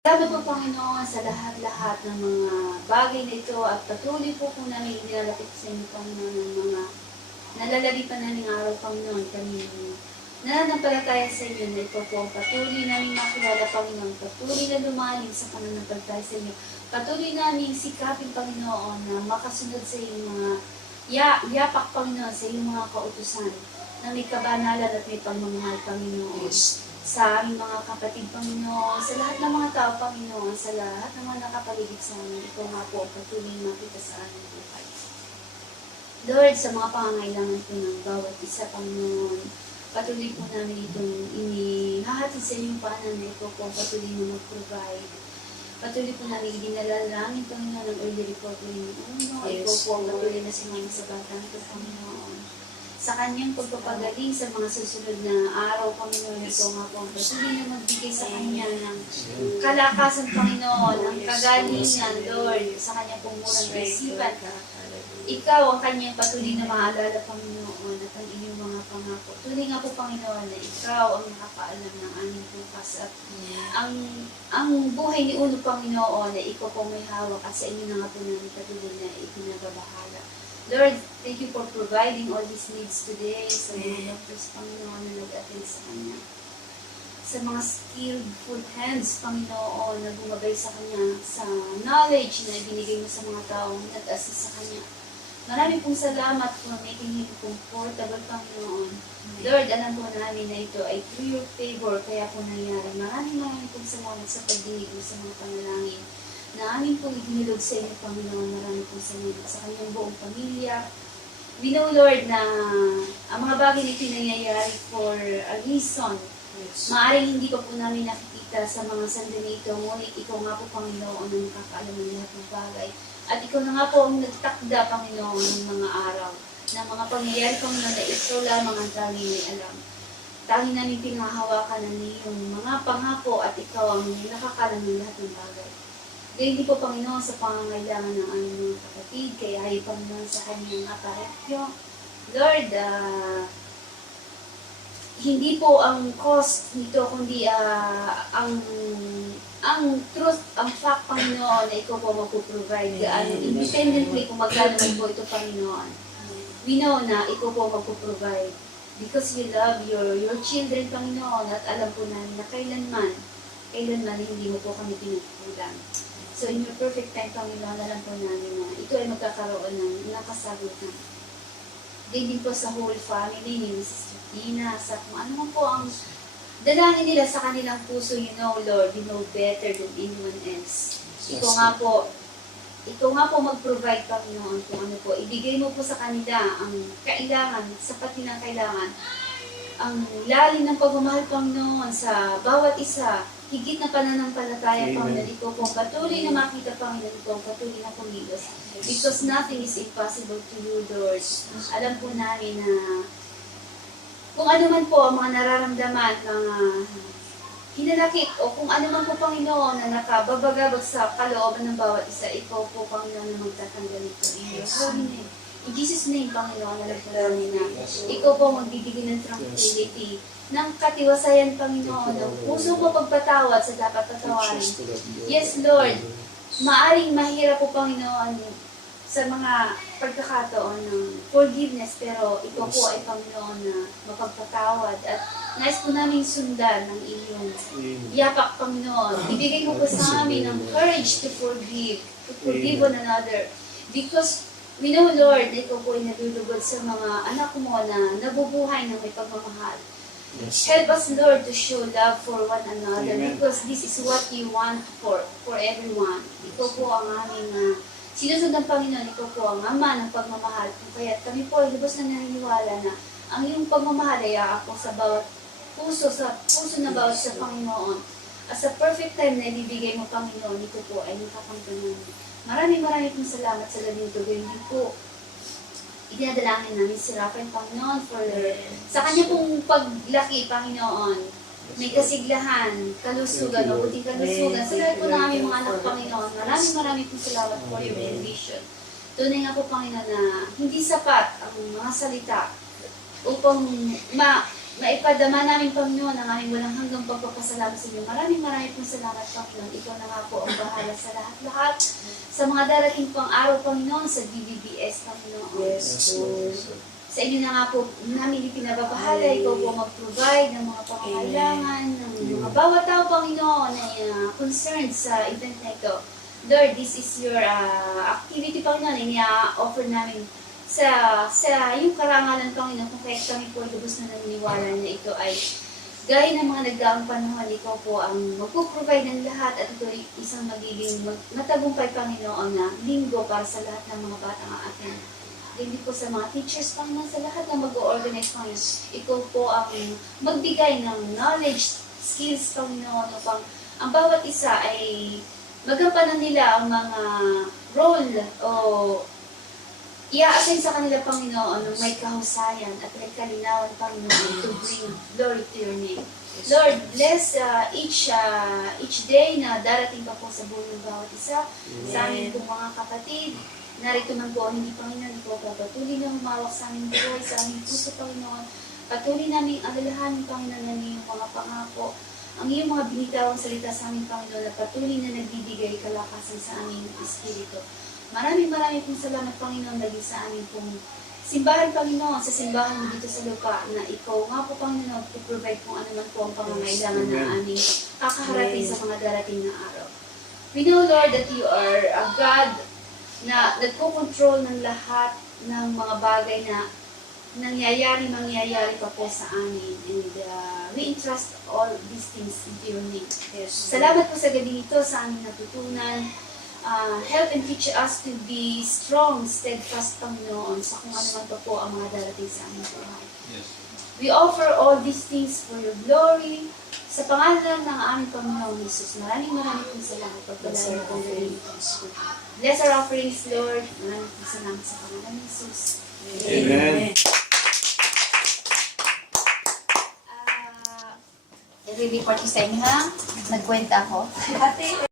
Salamat po, Panginoon, sa lahat-lahat ng mga bagay na ito at patuloy po namin nilalapit sa inyo, Panginoon, ng mga nalalalipan naming araw, Panginoon, kami nananampalataya sa inyo na ito po ang patuloy namin makilala, Panginoon, patuloy na lumalim sa pananampalataya sa inyo, patuloy namin sikapin, Panginoon, na makasunod sa iyong mga yapak, Panginoon, sa iyong mga kautusan, na may kabanalan at may pagmamahal, Panginoon. Sa aming mga kapatid, Panginoon, sa lahat ng mga tao, Panginoon, sa lahat ng mga nakapaligid sa amin, ito nga po ang patuloy makita sa aming buhay. Lord, sa mga pangangailangan po ng bawat isa, Panginoon, patuloy po namin itong inihahatid sa inyong paanan na ito po ang patuloy na mag-provide. Patuloy po namin idinalangin, Panginoon, ng early report po yung uno. Ito po ang patuloy na sumama sa batang ito, Panginoon. Sa kanyang pagpapagaling sa mga susunod na araw, Panginoon, ito nga po ang patuloy na magbigay sa kanya ng kalakasan, Panginoon, ng kagalingan, Lord, sa kanyang pumurang isipan. Ikaw ang kanyang patuloy na maalala, Panginoon, at ang inyong mga pangako. Tunay nga po, Panginoon, na ikaw ang nakakaalam ng aming bukas at ang buhay ni Uno, Panginoon, na ikaw po may hawak at sa inyo na nga po namin patuloy na ipinababahala. Lord, thank you for providing all these needs today sa mga doctors, Panginoon, na nag-attend sa kanya. Sa mga skillful hands, Panginoon, na bumabay sa kanya, sa knowledge na ibinigay mo sa mga taong nag-assist sa kanya. Maraming pong salamat for making him comfortable, Panginoon. Lord, alam po namin na ito ay through your favor, kaya po nangyari. Maraming pong salamat sa pagdinig mo sa mga panalangin na amin pong itinulog sa inyo, Panginoon. Maraming pong salamat sa kanyang buong pamilya. We know, Lord, na ang mga bagay na pinangyayari for a reason. Maaring hindi pa po namin nakikita sa mga sandali ito, ngunit ikaw nga po, Panginoon, ang nakakaalam ng lahat ng bagay. At ikaw na nga po ang nagtakda, Panginoon, ng mga araw, ng mga pangyayari, Panginoon, na ito lamang ang tanging may alam. Tanging namin pinahawakan ng iyong mga pangako at ikaw ang nakakaalam ng lahat ng bagay. Gayun din po, Panginoon, sa pangangailangan ng aming mga kapatid, kaya ay Panginoon sa kanyang aparekyo. Lord, hindi po ang cost nito, kundi ang truth, ang fact, Panginoon, na ikaw po magpuprovide. Independently kung magkano man po ito, Panginoon. We know na ikaw po magpuprovide. Because you love your children, Panginoon, at alam po namin na kailanman hindi mo po kami pinagkukulang. So in your perfect time, Panginoon, alam po namin na ito ay magkakaroon ng nakasagutan. Din po sa whole family ni Mrs. Tina, sa kung ano man po ang dalangin nila sa kanilang puso, you know, Lord, you know better than anyone else. Ikaw nga po mag-provide, Panginoon, kung ano po. Ibigay mo po sa kanila ang kailangan, sapat din ang kailangan. Ang lalim ng pagmamahal, Panginoon, sa bawat isa, higit na pananampalataya, Panginoon, ito po patuloy na makita, Panginoon, ito patuloy na kumilos. Because nothing is impossible to you, Lord. Alam po namin na kung ano man po ang mga nararamdaman, mga hinanakit, o kung ano man po, Panginoon, na nakababagabag sa kalooban ng bawat isa, ikaw po, Panginoon, na magtatanggal ito. In your holy name. In Jesus' name, Panginoon, alam po namin na ikaw po magbibigay ng tranquility, ng katiwasayan, Panginoon, ng pusong mapagpatawad sa dapat patawarin. Yes, Lord, maaring mahirap po, Panginoon, sa mga pagkakataon ng forgiveness, pero ikaw po ay, Panginoon, na mapagpatawad at nais po namin sundan ng iyong yapak, Panginoon. Ibigay mo po sa amin ang courage to forgive one another. Because we know, Lord, na ikaw po ay nalulugod sa mga anak mo na nabubuhay ng may pagmamahal. Help us, Lord, to show love for one another. Because this is what you want for everyone. Ikaw po ang aming sinusundan, Panginoon. Ikaw po ang ama ng pagmamahal. Kaya kami po ay lubos na naniniwala na ang iyong pagmamahal ay aako sa bawat puso, sa puso na bawat sa Panginoon. At sa perfect time na ibibigay mo, Panginoon, ito po ay nakapangtunan. Maraming pong salamat sa labing ito. Gawin din po, idinadalangin namin si Rafael, Panginoon, for sa kanya pong paglaki, Panginoon. May kasiglahan, kalusugan, mabuting kalusugan. Sa lahat po ng aming mga anak, Panginoon, maraming pong salamat for your provision. Tunay nga po, Panginoon, na hindi sapat ang mga salita upang maipadama namin, Panginoon, ang aming walang hanggang pagpapasalamat sa inyo. Maraming pong salamat, Panginoon. Ikaw na nga po ang bahala sa lahat-lahat. Sa mga darating pang araw, Panginoon, sa DBBS, Panginoon. Yes, Lord. Sa inyo na nga po namin ipinababahala. Ikaw po mag-provide ng mga pangangailangan, ng mga bawat tao, Panginoon, na concerned sa event na ito. Lord, this is your activity, Panginoon, na ina-offer namin sa yung karangalan, Panginoon, kung kaya kami po lubos na naniniwala na ito ay gaya ng mga nagdaang panahon, ikaw po ang magpo-provide ng lahat at ito ay isang magiging matagumpay, Panginoon, na linggo para sa lahat ng mga batang atin. Hindi po sa mga teachers, Panginoon, sa lahat na mag-organize, Panginoon. Ikaw po ang magbigay ng knowledge, skills, Panginoon, upang ang bawat isa ay magampanan nila ang mga role o i-assign sa kanila, Panginoon, ng may kahusayan at may kalinawan, Panginoon, to bring glory to your name. Lord, bless each day na darating pa po sa buhay ng bawat isa. Sa amin po mga kapatid, narito man po, hindi, Panginoon, po patuloy na humawak sa aming buhay, sa aming puso, Panginoon. Patuloy namin alalahanin, Panginoon, ng iyong mga pangako, ang iyong mga binitawang salita sa aming, Panginoon, na patuloy na nagbibigay kalakasan sa aming espiritu. Maraming pong salamat, Panginoon, dahil sa aming pong simbahan, Panginoon, sa simbahan mo dito sa lupa, na ikaw nga po, Panginoon, to-provide kung ano man po ang pangangailangan na aming kakaharapin sa mga darating na araw. We know, Lord, that you are a God na nagko-control ng lahat ng mga bagay na mangyayari pa po sa amin. And we entrust all these things into your name. Yes. Salamat po sa gabi ito sa aming natutunan. Help and teach us to be strong, steadfast, Panginoon, sa kung ano man pa po ang mga darating sa aming buhay. Yes. We offer all these things for your glory. Sa pangalan ng aming Panginoon Jesus, maraming pong salamat. Pagpalain po rin. Bless our offerings, Lord. Maraming pong salamat sa pangalan ng Jesus. Amen. I-report ko sa inyo ha. Nagkwenta ako. Ate,